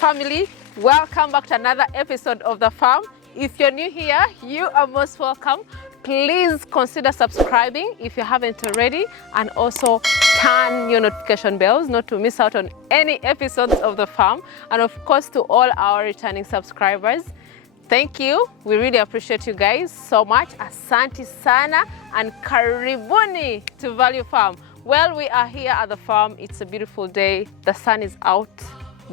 family, welcome back to another episode of The Farm. If you're new here, you are most welcome. Please consider subscribing if you haven't already, and also turn your notification bells not to miss out on any episodes of The Farm. And of course, to all our returning subscribers, thank you. We really appreciate you guys so much. Asante sana and karibuni to Value Farm. Well, we are here at the farm. It's a beautiful day. The sun is out.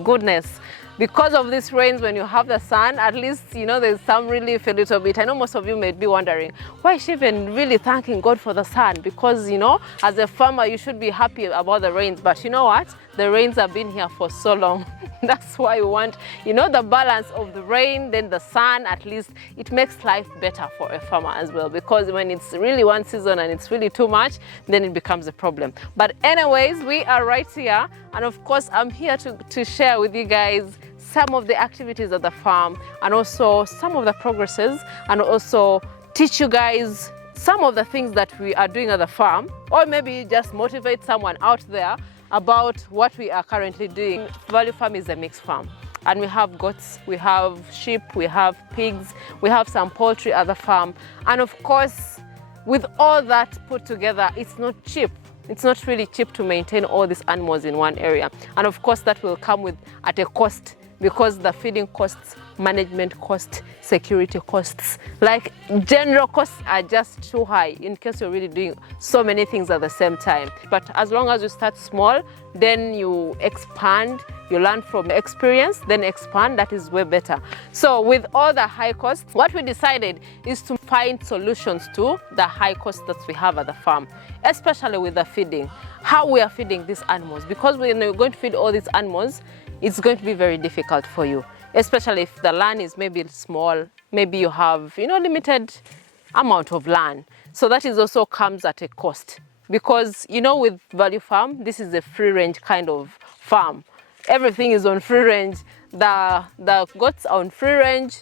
Goodness. Because of these rains, when you have the sun, at least, you know, there's some relief a little bit. I know most of you may be wondering, why is she even really thanking God for the sun? Because, you know, as a farmer, you should be happy about the rains. But you know what? The rains have been here for so long. That's why we want, you know, the balance of the rain, then the sun. At least it makes life better for a farmer as well. Because when it's really one season and it's really too much, then it becomes a problem. But anyways, we are right here. And of course, I'm here to share with you guys some of the activities at the farm, and also some of the progresses, and also teach you guys some of the things that we are doing at the farm, or maybe just motivate someone out there about what we are currently doing. Value Farm is a mixed farm, and we have goats, we have sheep, we have pigs, we have some poultry at the farm. And of course, with all that put together, it's not cheap. It's not really cheap to maintain all these animals in one area. And of course, that will come at a cost, because the feeding costs, management costs, security costs, like general costs are just too high in case you're really doing so many things at the same time. But as long as you start small, then you expand, you learn from experience, then expand. That is way better. So with all the high costs, what we decided is to find solutions to the high costs that we have at the farm, especially with the feeding, how we are feeding these animals. Because when you're going to feed all these animals, it's going to be very difficult for you, especially if the land is maybe small, maybe you have, you know, limited amount of land. So that is also comes at a cost, because, you know, with Value Farm, this is a free range kind of farm. Everything is on free range. The goats are on free range,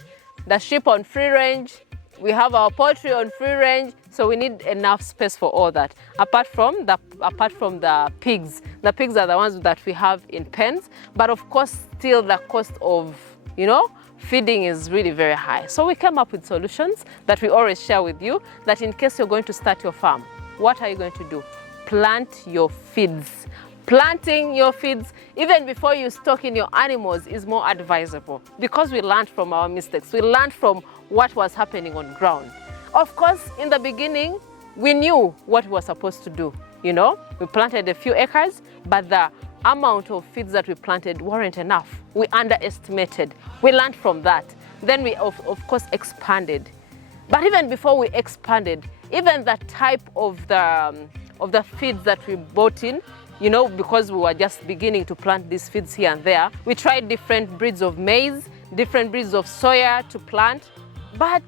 the sheep on free range, we have our poultry on free range, so we need enough space for all that. Apart from the pigs. The pigs are the ones that we have in pens, but of course still the cost of, you know, feeding is really very high. So we came up with solutions that we always share with you, that in case you're going to start your farm, what are you going to do? Plant your feeds. Planting your feeds even before you stock in your animals is more advisable, because we learned from our mistakes. We learned from what was happening on ground. Of course, in the beginning, we knew what we were supposed to do. You know, we planted a few acres, but the amount of feeds that we planted weren't enough. We underestimated. We learned from that. Then we, of course, expanded. But even before we expanded, even the type of the feeds that we bought in, you know, because we were just beginning to plant these feeds here and there, we tried different breeds of maize, different breeds of soya to plant. But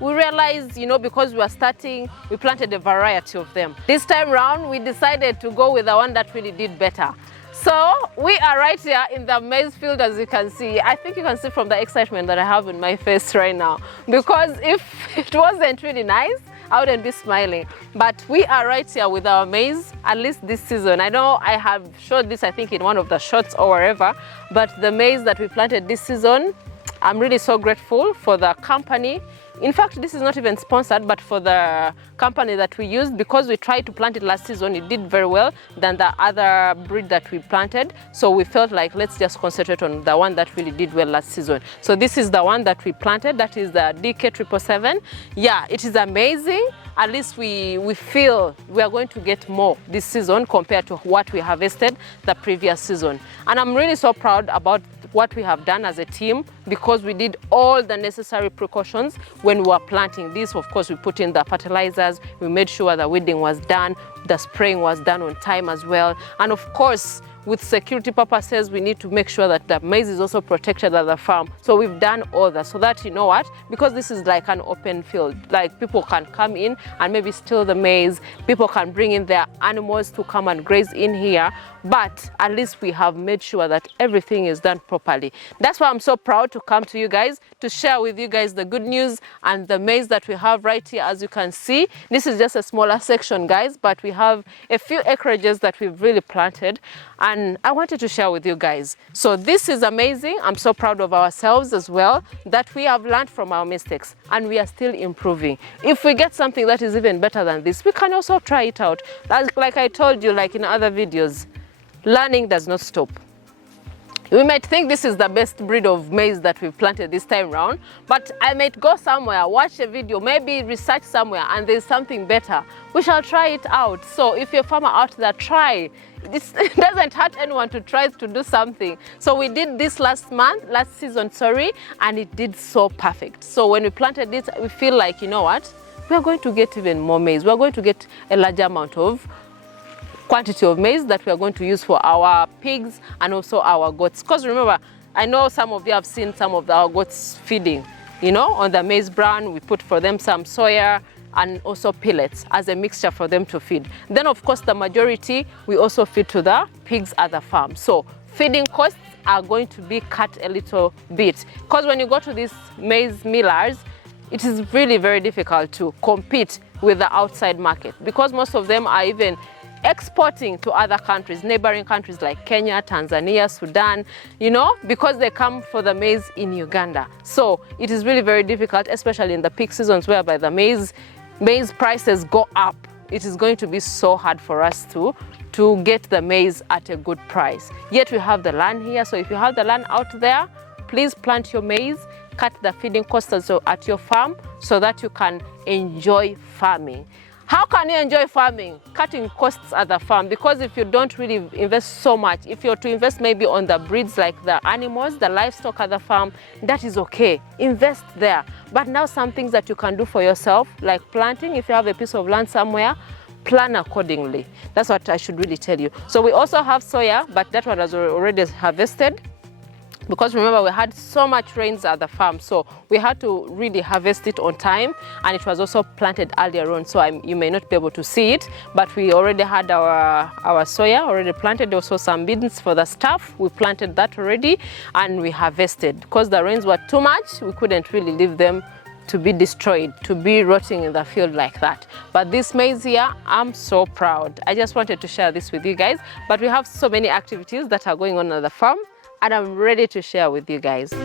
we realized, you know, because we were starting, we planted a variety of them. This time round, we decided to go with the one that really did better. So we are right here in the maize field, as you can see. I think you can see from the excitement that I have in my face right now, because if it wasn't really nice, I wouldn't be smiling. But we are right here with our maize, at least this season. I know I have showed this, I think, in one of the shots or wherever, but the maize that we planted this season, I'm really so grateful for the company. In fact, this is not even sponsored, but for the company that we used, because we tried to plant it last season, it did very well than the other breed that we planted. So we felt like, let's just concentrate on the one that really did well last season. So this is the one that we planted, that is the DK777. Yeah, it is amazing. At least we feel we are going to get more this season compared to what we harvested the previous season. And I'm really so proud about what we have done as a team, because we did all the necessary precautions when we were planting this. Of course, we put in the fertilizers, we made sure the weeding was done, the spraying was done on time as well. And of course, with security purposes, we need to make sure that the maize is also protected at the farm. So we've done all that so that, you know what, because this is like an open field, like people can come in and maybe steal the maize, people can bring in their animals to come and graze in here, but at least we have made sure that everything is done properly. That's why I'm so proud to come to you guys, to share with you guys the good news and the maize that we have right here. As you can see, this is just a smaller section, guys, but we have a few acreages that we've really planted. And and I wanted to share with you guys. So this is amazing. I'm so proud of ourselves as well, that we have learned from our mistakes and we are still improving. If we get something that is even better than this, we can also try it out. Like I told you, like in other videos, learning does not stop. We might think this is the best breed of maize that we've planted this time round, but I might go somewhere, watch a video, maybe research somewhere, and there's something better. We shall try it out. So if you're a farmer out there, try. It doesn't hurt anyone to try to do something. So we did this last season, and it did so perfect. So when we planted it, we feel like, you know what? We are going to get even more maize. We are going to get a larger amount of quantity of maize that we are going to use for our pigs and also our goats. Because remember, I know some of you have seen some of our goats feeding, you know, on the maize bran. We put for them some soya and also pellets as a mixture for them to feed. Then of course the majority we also feed to the pigs at the farm. So feeding costs are going to be cut a little bit, because when you go to these maize millers, it is really very difficult to compete with the outside market, because most of them are even exporting to other countries, neighboring countries like Kenya, Tanzania, Sudan, you know, because they come for the maize in Uganda. So it is really very difficult, especially in the peak seasons whereby the maize prices go up. It is going to be so hard for us to get the maize at a good price. Yet we have the land here. So if you have the land out there, please plant your maize, cut the feeding costs also at your farm so that you can enjoy farming. How can you enjoy farming? Cutting costs at the farm, because if you don't really invest so much, if you're to invest maybe on the breeds like the animals, the livestock at the farm, that is okay. Invest there. But now some things that you can do for yourself, like planting, if you have a piece of land somewhere, plan accordingly. That's what I should really tell you. So we also have soya, but that one was already harvested. Because remember, we had so much rains at the farm, so we had to really harvest it on time, and it was also planted earlier on, so you may not be able to see it, but we already had our soya already planted. Also some beans for the staff, we planted that already, and we harvested. Because the rains were too much, we couldn't really leave them to be destroyed, to be rotting in the field like that. But this maize here, I'm so proud. I just wanted to share this with you guys, but we have so many activities that are going on at the farm, and I'm ready to share with you guys. So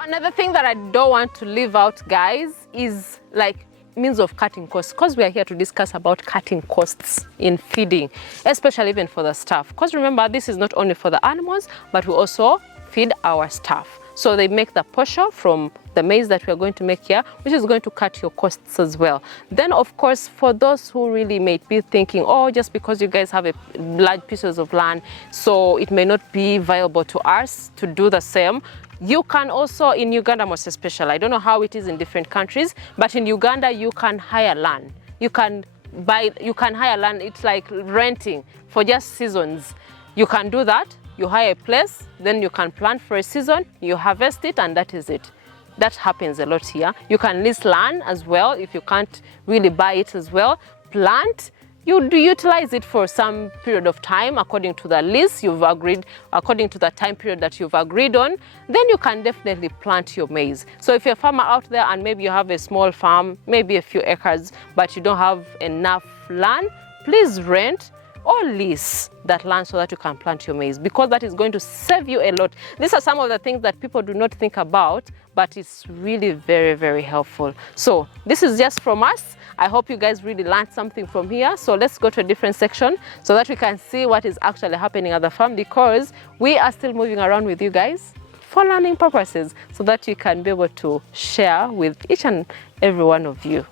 another thing that I don't want to leave out, guys, is like means of cutting costs, because we are here to discuss about cutting costs in feeding, especially even for the staff. Because remember, this is not only for the animals, but we also feed our staff. So they make the posho from the maize that we are going to make here, which is going to cut your costs as well. Then of course, for those who really may be thinking, oh, just because you guys have a large pieces of land, so it may not be viable to us to do the same. You can also, in Uganda most especially, I don't know how it is in different countries, but in Uganda you can hire land. You can hire land. It's like renting for just seasons. You can do that. You hire a place, then you can plant for a season, you harvest it, and that is it. That happens a lot here. You can lease land as well if you can't really buy it as well. Plant. You do utilize it for some period of time according to the lease you've agreed, according to the time period that you've agreed on, then you can definitely plant your maize. So if you're a farmer out there and maybe you have a small farm, maybe a few acres, but you don't have enough land, please rent or lease that land so that you can plant your maize, because that is going to save you a lot. These are some of the things that people do not think about, but it's really very, very helpful. So this is just from us. I hope you guys really learned something from here. So let's go to a different section so that we can see what is actually happening at the farm, because we are still moving around with you guys for learning purposes, so that you can be able to share with each and every one of you.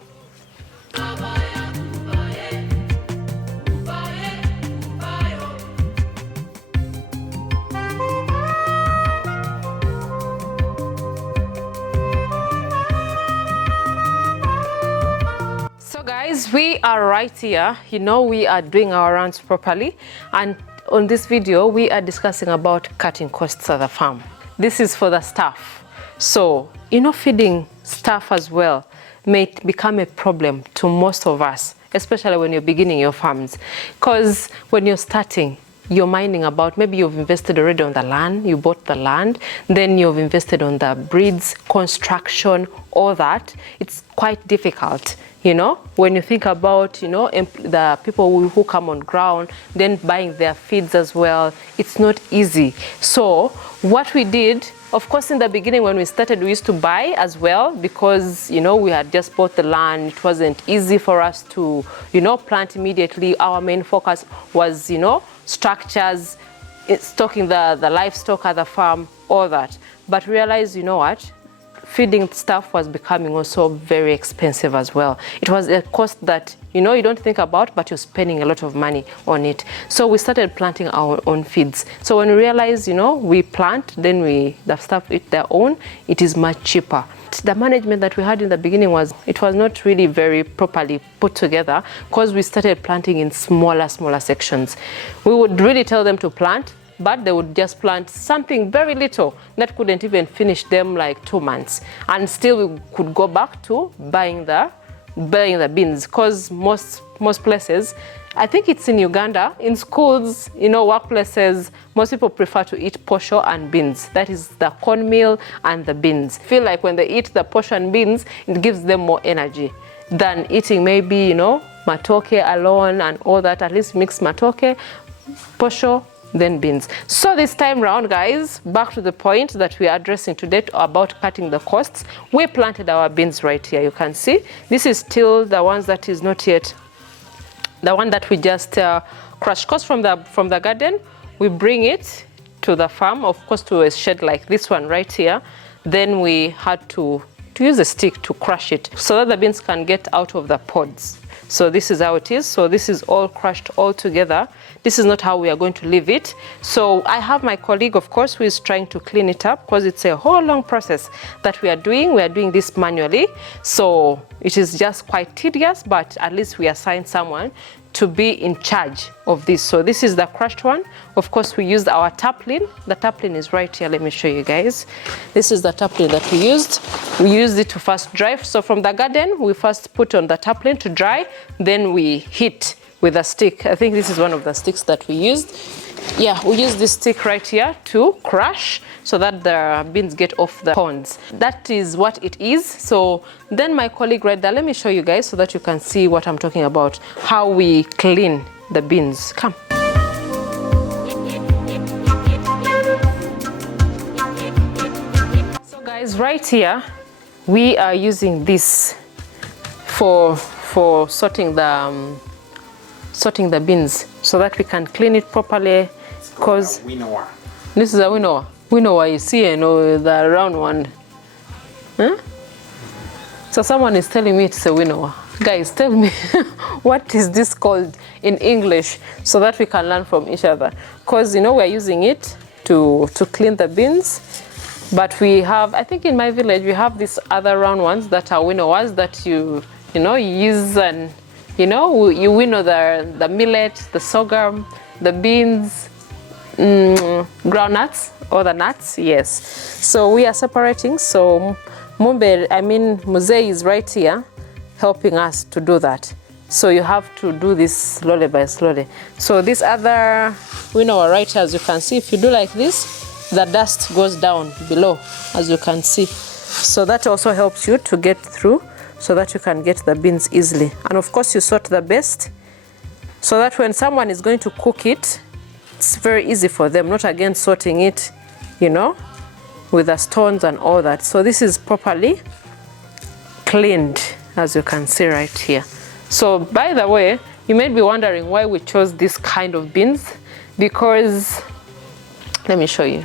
Guys, we are right here. You know, we are doing our rounds properly, and on this video we are discussing about cutting costs at the farm. This is for the staff. So, you know, feeding staff as well may become a problem to most of us, especially when you're beginning your farms, because when you're starting, you're minding about, maybe you've invested already on the land, you bought the land, then you've invested on the breeds, construction, all that. It's quite difficult, you know, when you think about, you know, the people who come on ground, then buying their feeds as well. It's not easy. So what we did, of course, in the beginning when we started, we used to buy as well because, you know, we had just bought the land. It wasn't easy for us to, you know, plant immediately. Our main focus was, you know, structures, stocking the livestock at the farm, all that. But realize, you know what? Feeding stuff was becoming also very expensive as well. It was a cost that, you know, you don't think about, but you're spending a lot of money on it. So we started planting our own feeds. So when we realized, you know, we plant, then the stuff eat their own, it is much cheaper. The management that we had in the beginning it was not really very properly put together because we started planting in smaller sections. We would really tell them to plant, but they would just plant something very little that couldn't even finish them like 2 months. And still we could go back to buying the beans because most places, I think it's in Uganda, in schools, you know, workplaces, most people prefer to eat posho and beans. That is the cornmeal and the beans. Feel like when they eat the posho and beans, it gives them more energy than eating maybe, you know, matoke alone and all that. At least mix matoke, posho, then beans. So this time round, guys, back to the point that we are addressing today about cutting the costs. We planted our beans right here. You can see this is still the ones that is not yet, the one that we just crushed. Because from the garden, we bring it to the farm, of course, to a shed like this one right here. Then we had to use a stick to crush it so that the beans can get out of the pods. So this is how it is. So this is all crushed all together. This is not how we are going to leave it. So I have my colleague, of course, who is trying to clean it up because it's a whole long process that we are doing. We are doing this manually. So it is just quite tedious, but at least we assigned someone to be in charge of this. So this is the crushed one. Of course, we used our taplin. The taplin is right here. Let me show you guys. This is the taplin that we used. We used it to first dry. So from the garden, we first put on the taplin to dry. Then we hit with a stick. I think this is one of the sticks that we used. Yeah, we use this stick right here to crush so that the beans get off the ponds. That is what it is. So then my colleague right there, let me show you guys so that you can see what I'm talking about, how we clean the beans. Come. So guys, right here, we are using this for sorting the beans so that we can clean it properly. Because this is a winnower. Winnower, you see, you know, the round one. Huh? So someone is telling me it's a winnower. Guys, tell me what is this called in English so that we can learn from each other. Because, you know, we're using it to clean the beans. But we have, I think in my village, we have these other round ones that are winnowers that you use, and you know, you winnow the millet, the sorghum, the beans, groundnuts, or the nuts. Yes. So we are separating. So Muzee is right here helping us to do that. So you have to do this slowly by slowly. So this other winnower right here, as you can see, if you do like this, the dust goes down below, as you can see. So that also helps you to get through so that you can get the beans easily. And of course you sort the best so that when someone is going to cook it, it's very easy for them, not again sorting it, you know, with the stones and all that. So this is properly cleaned, as you can see right here. So by the way, you may be wondering why we chose this kind of beans, because let me show you.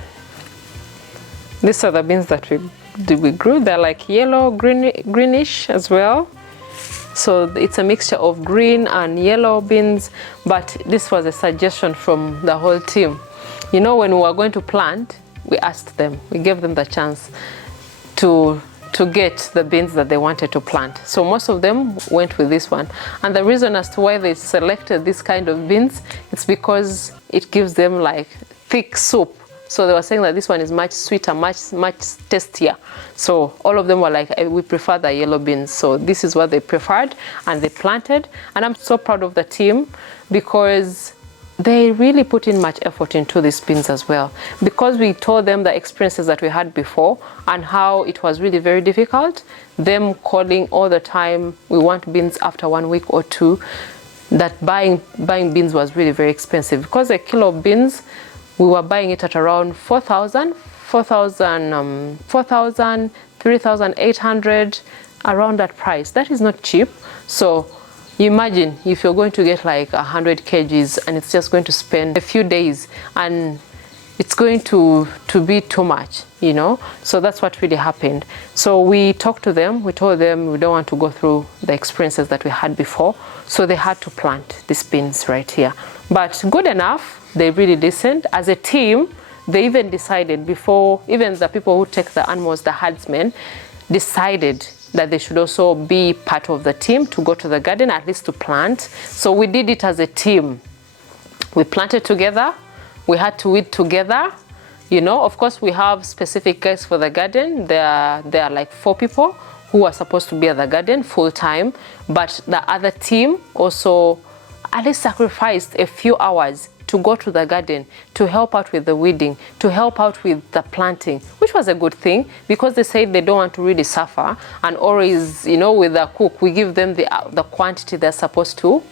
These are the beans that we grew. They're like yellow, greenish as well. So it's a mixture of green and yellow beans, but this was a suggestion from the whole team. You know, when we were going to plant, we asked them, we gave them the chance to get the beans that they wanted to plant. So most of them went with this one. And the reason as to why they selected this kind of beans, it's because it gives them like thick soup. So they were saying that this one is much sweeter, much tastier. So all of them were like, we prefer the yellow beans. So this is what they preferred and they planted. And I'm so proud of the team because they really put in much effort into these beans as well, because we told them the experiences that we had before and how it was really very difficult, them calling all the time, we want beans after 1 week or 2, that buying beans was really very expensive, because a kilo of beans, we were buying it at around 3,800, around that price. That is not cheap. So you imagine if you're going to get like 100 kgs and it's just going to spend a few days, and it's going to be too much, you know. So that's what really happened. So we talked to them, we told them we don't want to go through the experiences that we had before, so they had to plant these beans right here. But good enough, they really listened. As a team, they even decided, before even the people who take the animals, the herdsmen, decided that they should also be part of the team to go to the garden, at least to plant. So we did it as a team. We planted together, we had to weed together, you know. Of course, we have specific guys for the garden. There are like 4 people who are supposed to be at the garden full time, but the other team also at least sacrificed a few hours to go to the garden, to help out with the weeding, to help out with the planting, which was a good thing, because they said they don't want to really suffer. And always, you know, with the cook, we give them the quantity they're supposed to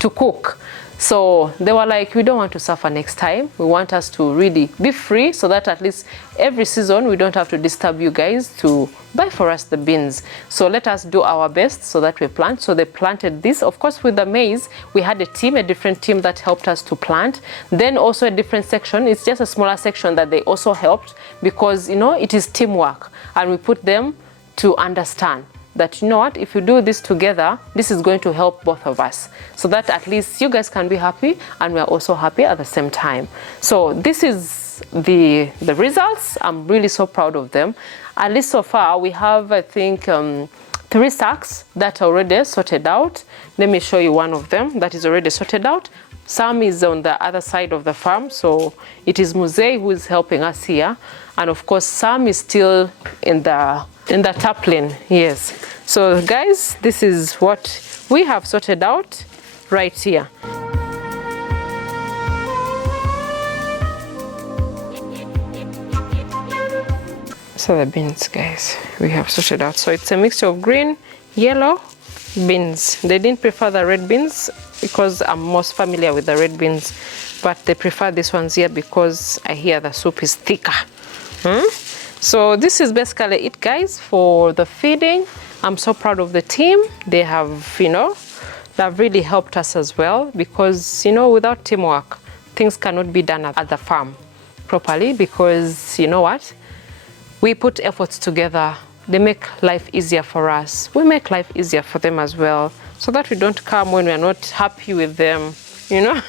cook. So they were like, we don't want to suffer next time. We want us to really be free, so that at least every season we don't have to disturb you guys to buy for us the beans. So let us do our best so that we plant. So they planted this. Of course, with the maize, we had a different team that helped us to plant. Then also a different section. It's just a smaller section that they also helped, because, you know, it is teamwork. And we put them to understand that, you know what, if you do this together, this is going to help both of us, so that at least you guys can be happy and we're also happy at the same time. So this is the results. I'm really so proud of them. At least so far we have, I think, 3 sacks that are already sorted out. Let me show you one of them that is already sorted out. Some is on the other side of the farm, so it is Musei who is helping us here, and of course some is still in the tarpaulin. Yes. So guys, this is what we have sorted out right here. So the beans, guys, we have sorted out. So it's a mixture of green, yellow beans. They didn't prefer the red beans because I'm most familiar with the red beans, but they prefer these ones here because I hear the soup is thicker. So this is basically it, guys, for the feeding. I'm so proud of the team. They have, you know, they've really helped us as well, because, you know, without teamwork, things cannot be done at the farm properly, because, you know what, we put efforts together. They make life easier for us. We make life easier for them as well, so that we don't come when we're not happy with them, you know.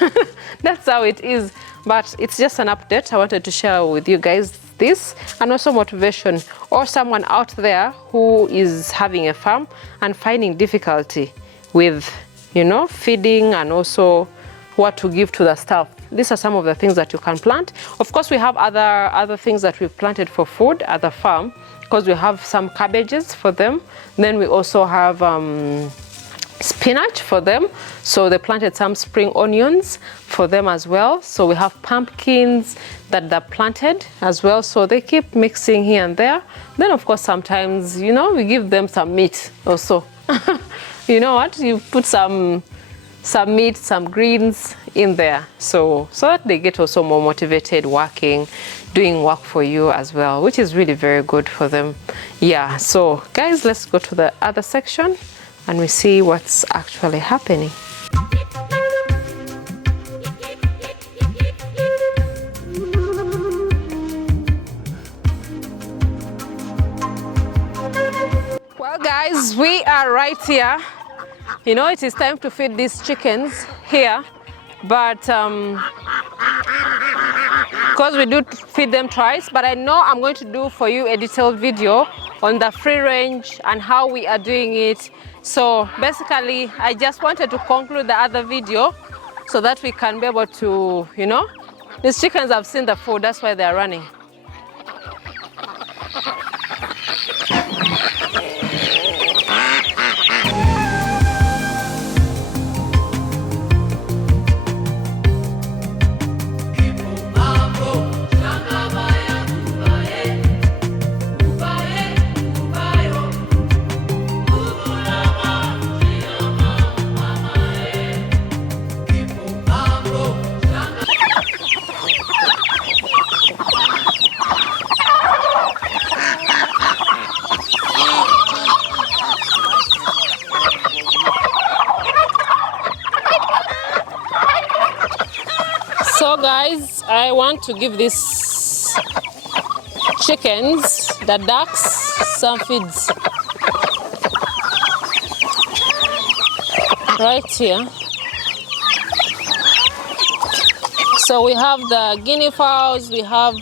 That's how it is. But it's just an update. I wanted to share with you guys this, and also motivation, or someone out there who is having a farm and finding difficulty with, you know, feeding and also what to give to the staff. These are some of the things that you can plant. Of course, we have other things that we've planted for food at the farm, because we have some cabbages for them. Then we also have spinach for them. So they planted some spring onions for them as well. So we have pumpkins that they're planted as well. So they keep mixing here and there. Then of course, sometimes, you know, we give them some meat also. You know what? You put some meat, some greens in there. So that they get also more motivated working, doing work for you as well, which is really very good for them. Yeah, so guys, let's go to the other section and we see what's actually happening. Well guys, we are right here. You know, it is time to feed these chickens here, but because we do feed them twice, but I know I'm going to do for you a detailed video on the free range and how we are doing it. So basically, I just wanted to conclude the other video so that we can be able to, you know, these chickens have seen the food, that's why they are running. So guys, I want to give these chickens, the ducks, some feeds. Right here. So we have the guinea fowls, we have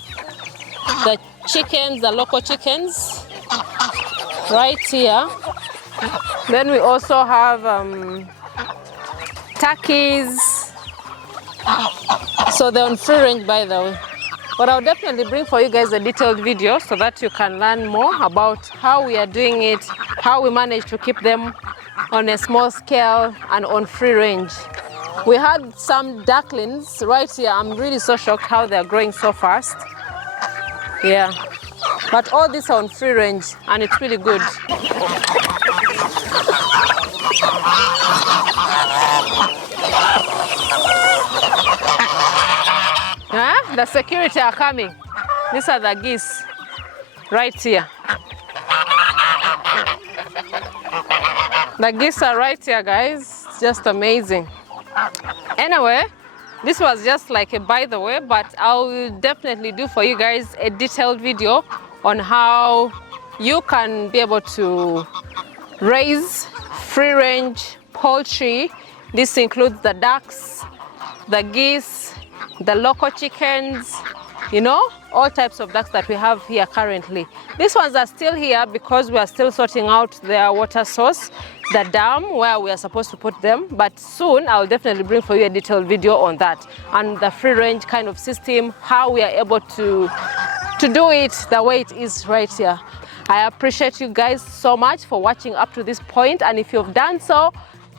the chickens, the local chickens, right here. Then we also have turkeys. So they're on free range, by the way. But I'll definitely bring for you guys a detailed video so that you can learn more about how we are doing it, how we manage to keep them on a small scale and on free range. We had some ducklings right here. I'm really so shocked how they're growing so fast. Yeah, but all these are on free range and it's really good. Huh? The security are coming. These are the geese right here. The geese are right here, guys. It's just amazing. Anyway, this was just like a by the way, but I'll definitely do for you guys a detailed video on how you can be able to raise free range poultry. This includes the ducks, the geese, the local chickens, you know, all types of ducks that we have here currently. These ones are still here because we are still sorting out their water source, the dam where we are supposed to put them, but soon I'll definitely bring for you a detailed video on that and the free range kind of system, how we are able to do it the way it is right here. I appreciate you guys so much for watching up to this point, and if you've done so,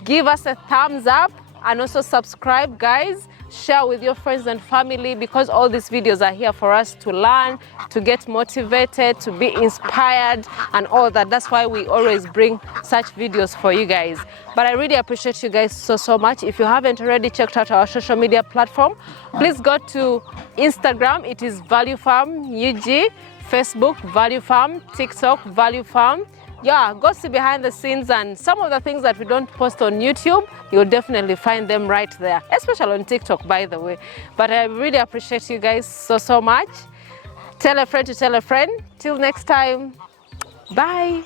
give us a thumbs up and also subscribe, guys. Share with your friends and family, because all these videos are here for us to learn, to get motivated, to be inspired and all that. That's why we always bring such videos for you guys. But I really appreciate you guys so much. If you haven't already checked out our social media platform, please go to Instagram, it is Value Farm UG, Facebook Value Farm, TikTok Value Farm. Yeah, go see behind the scenes, and some of the things that we don't post on YouTube, you'll definitely find them right there, especially on TikTok, by the way. But I really appreciate you guys so much. Tell a friend to tell a friend. Till next time, bye.